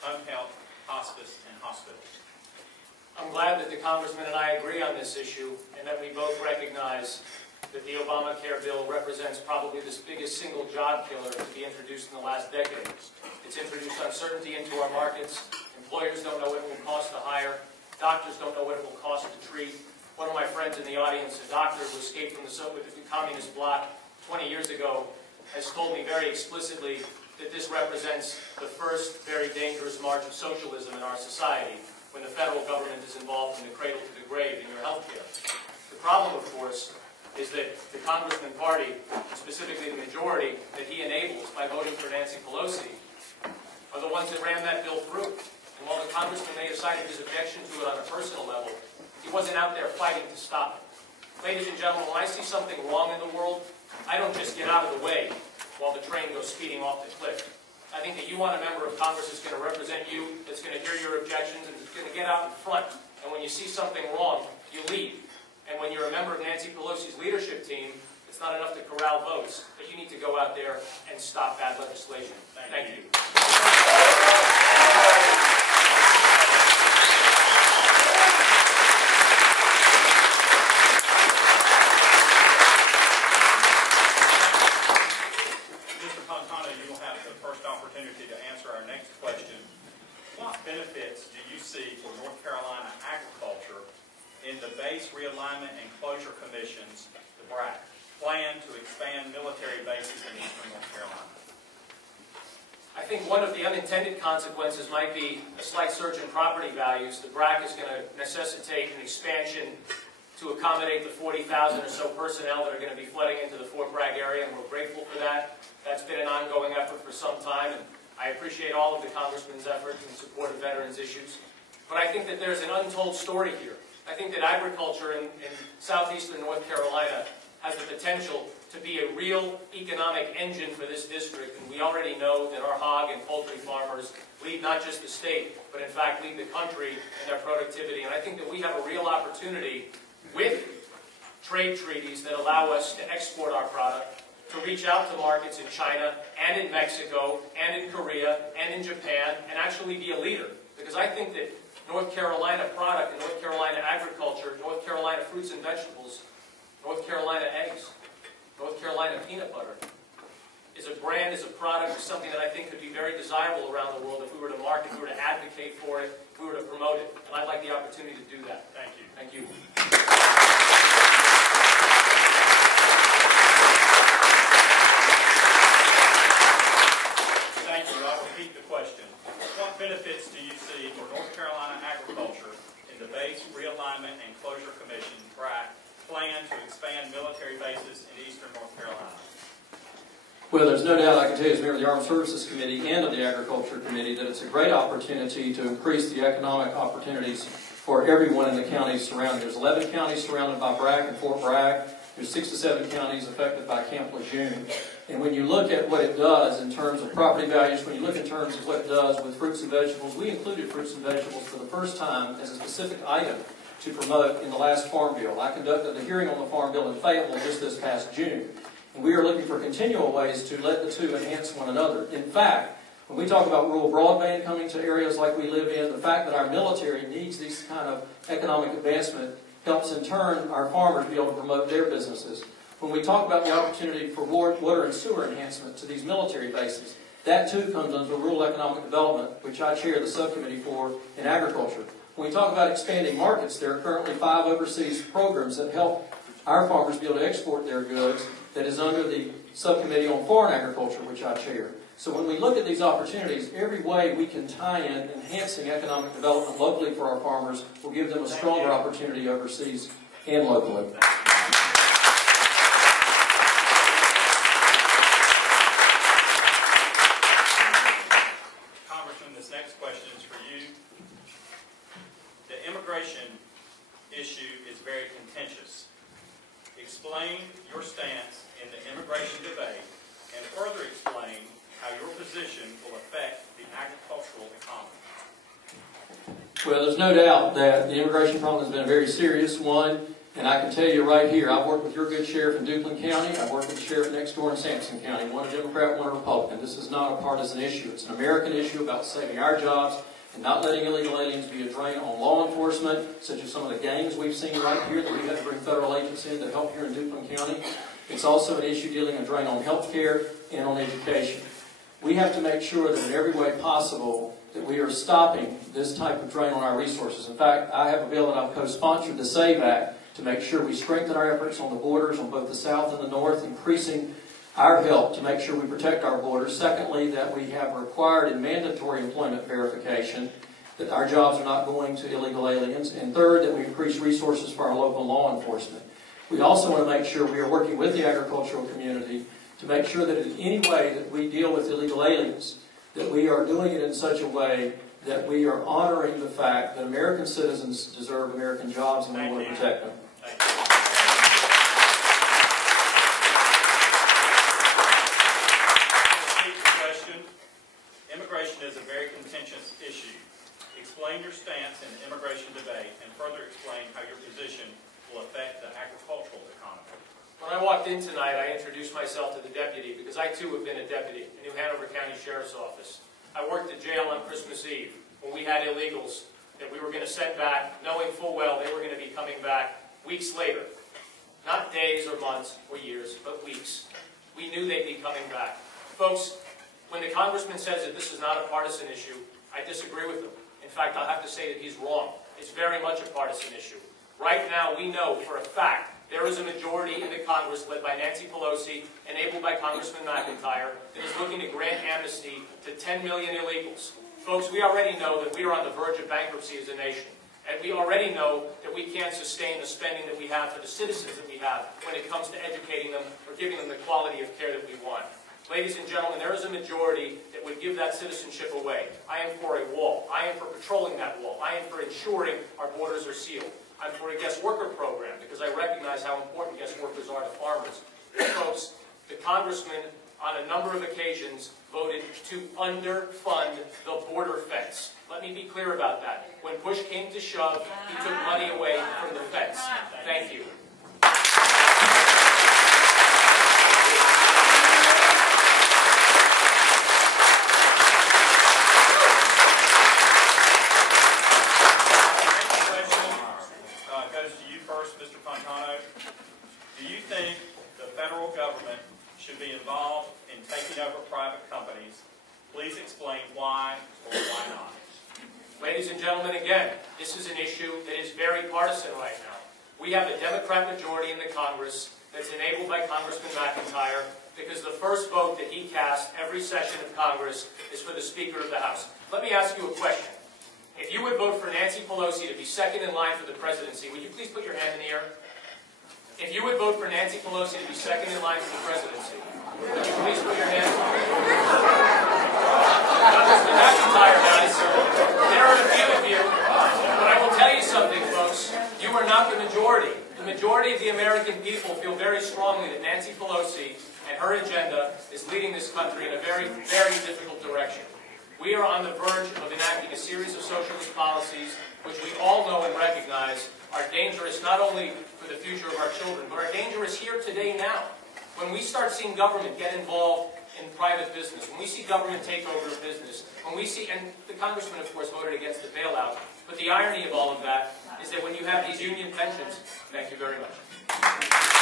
home health, hospice, and hospitals. I'm glad that the Congressman and I agree on this issue and that we both recognize that the Obamacare bill represents probably the biggest single job killer to be introduced in the last decade. It's introduced uncertainty into our markets. Employers don't know what it will cost to hire. Doctors don't know what it will cost to treat. One of my friends in the audience, a doctor who escaped from the communist bloc 20 years ago, has told me very explicitly that this represents the first very dangerous march of socialism in our society, when the federal government is involved from the cradle to the grave in your health care. The problem, of course, is that the Congressman Party, specifically the majority that he enables by voting for Nancy Pelosi, are the ones that ran that bill through. And while the Congressman may have cited his objection to it on a personal level, he wasn't out there fighting to stop it. Ladies and gentlemen, when I see something wrong in the world, I don't just get out of the way while the train goes speeding off the cliff. I think that you want a member of Congress that's going to represent you, that's going to hear your objections, and that's going to get out in front. And when you see something wrong, you lead. And when you're a member of Nancy Pelosi's leadership team, it's not enough to corral votes, but you need to go out there and stop bad legislation. Thank you. Mr. Fontana, you will have the first opportunity to answer our next question. What benefits do you see for North Carolina agriculture in the Base Realignment and Closure Commission's, the BRAC, plan to expand military bases in eastern North Carolina? I think one of the unintended consequences might be a slight surge in property values. The BRAC is going to necessitate an expansion to accommodate the 40,000 or so personnel that are going to be flooding into the Fort Bragg area, and we're grateful for that. That's been an ongoing effort for some time, and I appreciate all of the Congressman's efforts in support of veterans issues. But I think that there's an untold story here. I think that agriculture in southeastern North Carolina has the potential to be a real economic engine for this district, and we already know that our hog and poultry farmers lead not just the state, but in fact lead the country in their productivity. And I think that we have a real opportunity with trade treaties that allow us to export our product, to reach out to markets in China and in Mexico and in Korea and in Japan and actually be a leader. Because I think that North Carolina product and North Carolina agriculture, North Carolina fruits and vegetables, North Carolina eggs, North Carolina peanut butter is a brand, is a product, is something that I think could be very desirable around the world if we were to market, if we were to advocate for it, if we were to promote it. And I'd like the opportunity to do that. Thank you. Thank you. Thank you. I'll repeat the question. What benefits do you see for North Carolina agriculture in the Base Realignment and Closure Commission, BRAC, plan to expand military bases in eastern North Carolina? Well, there's no doubt I can tell you as a member of the Armed Services Committee and of the Agriculture Committee that it's a great opportunity to increase the economic opportunities for everyone in the counties surrounding. There's 11 counties surrounded by BRAC and Fort Bragg. There's 6 to 7 counties affected by Camp Lejeune. And when you look at what it does in terms of property values, when you look in terms of what it does with fruits and vegetables, we included fruits and vegetables for the first time as a specific item to promote in the last Farm Bill. I conducted a hearing on the Farm Bill in Fayetteville just this past June. And we are looking for continual ways to let the two enhance one another. In fact, when we talk about rural broadband coming to areas like we live in, the fact that our military needs this kind of economic advancement helps in turn our farmers be able to promote their businesses. When we talk about the opportunity for water and sewer enhancement to these military bases, that too comes under rural economic development, which I chair the subcommittee for in agriculture. When we talk about expanding markets, there are currently 5 overseas programs that help our farmers be able to export their goods that is under the subcommittee on foreign agriculture, which I chair. So when we look at these opportunities, every way we can tie in enhancing economic development locally for our farmers will give them a stronger opportunity overseas and locally. Congressman, this next question is for you. The immigration issue is very contentious. Explain your stance in the immigration debate and further explain how your position will affect the agricultural economy. Well, there's no doubt that the immigration problem has been a very serious one, And I can tell you right here, I've worked with your good sheriff in Duplin County. I've worked with the sheriff next door in Sampson County. One a Democrat, one a Republican. This is not a partisan issue. It's an American issue about saving our jobs and not letting illegal aliens be a drain on law enforcement, such as some of the gangs we've seen right here that we had to bring federal agents in to help here in Duplin County. It's also an issue dealing a drain on health care and on education. We have to make sure that in every way possible that we are stopping this type of drain on our resources. In fact, I have a bill that I've co-sponsored, the SAVE Act, to make sure we strengthen our efforts on the borders on both the south and the north, increasing our help to make sure we protect our borders. Secondly, that we have required and mandatory employment verification, that our jobs are not going to illegal aliens. And third, that we increase resources for our local law enforcement. We also want to make sure we are working with the agricultural community to make sure that in any way that we deal with illegal aliens, that we are doing it in such a way that we are honoring the fact that American citizens deserve American jobs and we want to protect them. Thank you. Question. Immigration is a very contentious issue. Explain your stance in the immigration debate and further explain how your position will affect the agricultural economy. When I walked in tonight, I introduced myself to the deputy because I too have been a deputy in New Hanover County Sheriff's Office. I worked at jail on Christmas Eve when we had illegals that we were going to send back, knowing full well they were going to be coming back weeks later. Not days or months or years, but weeks. We knew they'd be coming back. Folks, when the congressman says that this is not a partisan issue, I disagree with him. In fact, I'll have to say that he's wrong. It's very much a partisan issue. Right now, we know for a fact there is a majority in the Congress led by Nancy Pelosi, enabled by Congressman McIntyre, that is looking to grant amnesty to 10 million illegals. Folks, we already know that we are on the verge of bankruptcy as a nation. And we already know that we can't sustain the spending that we have for the citizens that we have when it comes to educating them or giving them the quality of care that we want. Ladies and gentlemen, there is a majority that would give that citizenship away. I am for a wall. I am for patrolling that wall. I am for ensuring our borders are sealed. I'm for a guest worker program because I recognize how important guest workers are to farmers. Folks, the congressman on a number of occasions voted to underfund the border fence. Let me be clear about that. When push came to shove, he took money away from the fence. Thank you. Goes to you first, Mr. Fontano. Do you think the federal government should be involved in taking over private companies? Please explain why or why not. Ladies and gentlemen, again, this is an issue that is very partisan right now. We have a Democrat majority in the Congress that's enabled by Congressman McIntyre because the first vote that he casts every session of Congress is for the Speaker of the House. Let me ask you a question. If you would vote for Nancy Pelosi to be second in line for the presidency, would you please put your hand in the air? If you would vote for Nancy Pelosi to be second in line for the presidency, would you please put your hand in the air? Congressman McIntyre, guys, there are a few of you, but I will tell you something, folks. You are not the majority. The majority of the American people feel very strongly that Nancy Pelosi and her agenda is leading this country in a very, very difficult direction. We are on the verge of enacting a series of socialist policies which we all know and recognize are dangerous not only for the future of our children, but are dangerous here today now. When we start seeing government get involved in private business, when we see government take over business, when we see, and the congressman of course voted against the bailout, but the irony of all of that is that when you have these union pensions, thank you very much.